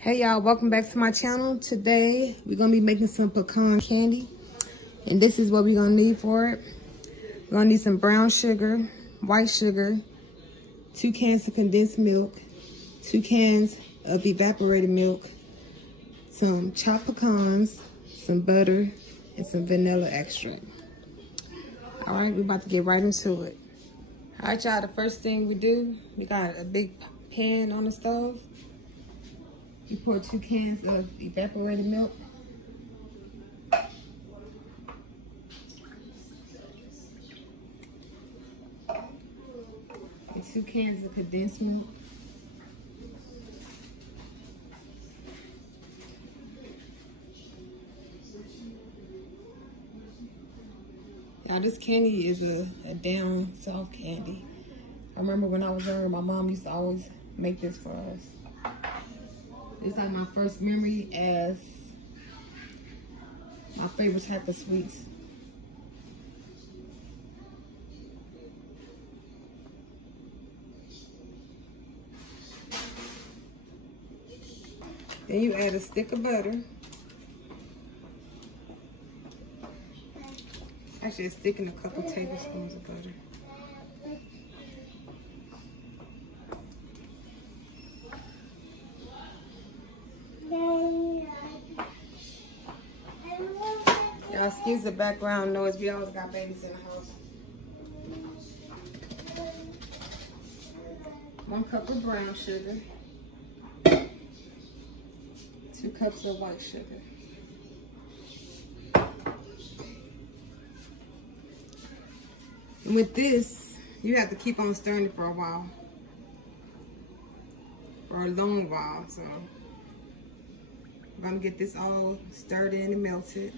Hey y'all, welcome back to my channel. Today we're gonna be making some pecan candy, and this is what we're gonna need for it. We're gonna need some brown sugar, white sugar, 2 cans of condensed milk, 2 cans of evaporated milk, some chopped pecans, some butter, and some vanilla extract. All right, we're about to get right into it. All right, y'all, the first thing we do, we got a big pan on the stove. You pour 2 cans of evaporated milk. And 2 cans of condensed milk. Now this candy is a down soft candy. I remember when I was younger, my mom used to always make this for us. It's like my first memory as my favorite type of sweets. Then you add a stick of butter. Actually, a stick and a couple tablespoons of butter. Y'all excuse the background noise. We always got babies in the house. 1 cup of brown sugar. 2 cups of white sugar. And with this, you have to keep on stirring it for a while. For a long while. So I'm gonna get this all stirred in and melted.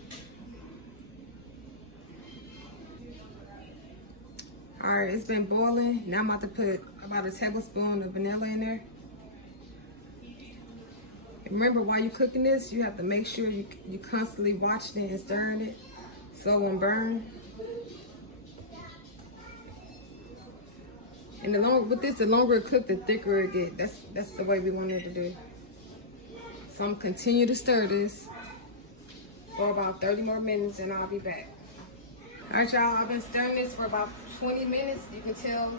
All right, it's been boiling. Now I'm about to put about a tablespoon of vanilla in there. And remember, while you're cooking this, you have to make sure you constantly watching it and stirring it so it won't burn. And the longer it cooks, the thicker it gets. That's the way we want it to do. So I'm gonna continue to stir this for about 30 more minutes and I'll be back. All right, y'all, I've been stirring this for about 20 minutes. You can tell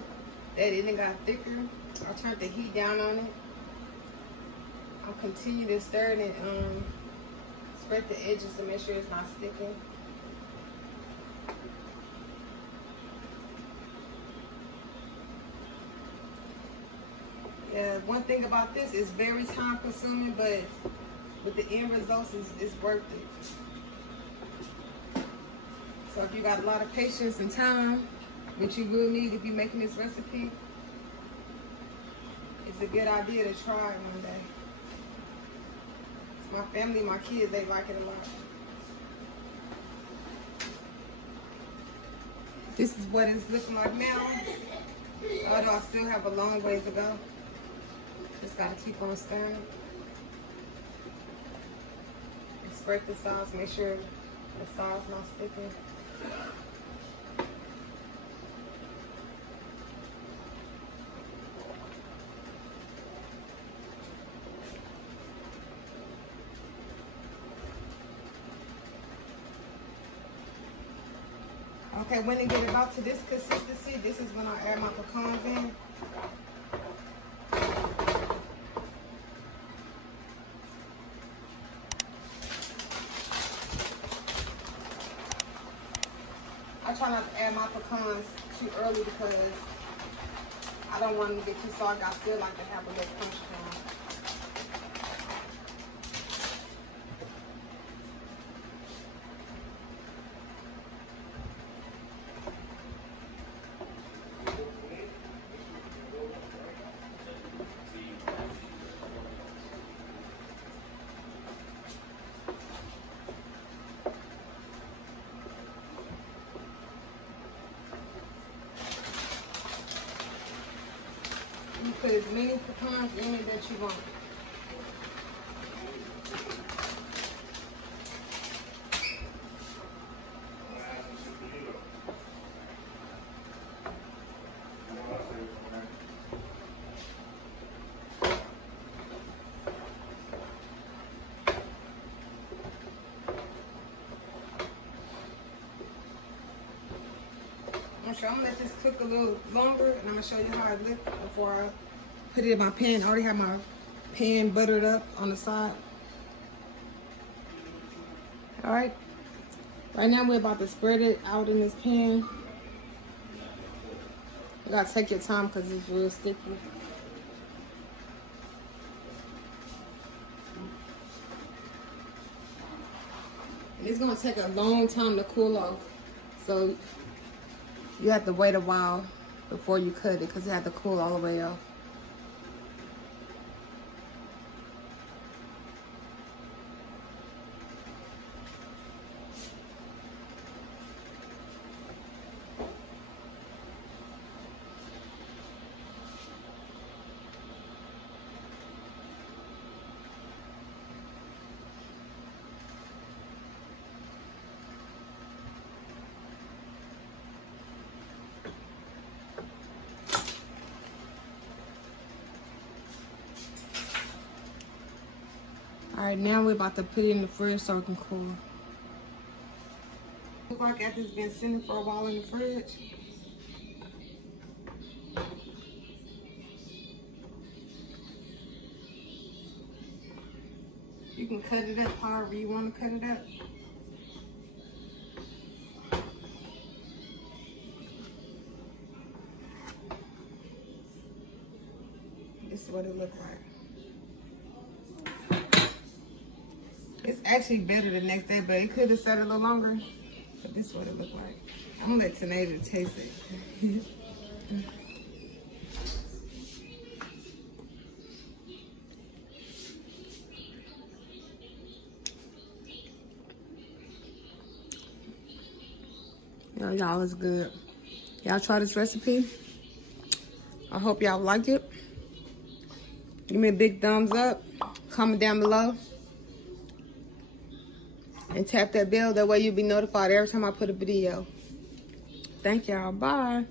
that it got thicker. I turned the heat down on it. I'll continue to stir it and spread the edges to make sure it's not sticking. Yeah, one thing about this is very time consuming, but with the end results, it's worth it. So if you got a lot of patience and time, which you will need if you're making this recipe, it's a good idea to try it one day. My family, my kids, they like it a lot. This is what it's looking like now. Although I still have a long ways to go. Just gotta keep on stirring it. And spread the sauce, make sure the sauce not sticking. Okay, when it get about to this consistency, this is when I add my pecans in. I try not to add my pecans too early because I don't want them to get too soggy. I still like to have a little crunch to them. You put as many pecans in it that you want. gonna let this cook a little longer, and I'm gonna show you how it looks before I put it in my pan. I already have my pan buttered up on the side. All right. Right now we're about to spread it out in this pan. You gotta take your time because it's real sticky. And it's gonna take a long time to cool off. So you have to wait a while before you cut it because it has to cool all the way off. All right, now we're about to put it in the fridge so it can cool. Look like after it's been sitting for a while in the fridge. You can cut it up however you want to cut it up. This is what it looks like. It's actually better the next day, but it could have sat a little longer. But this is what it looked like. I'm gonna let Tenasia taste it. Y'all, it's good. Y'all try this recipe. I hope y'all like it. Give me a big thumbs up. Comment down below. And tap that bell. That way you'll be notified every time I put a video. Thank y'all. Bye.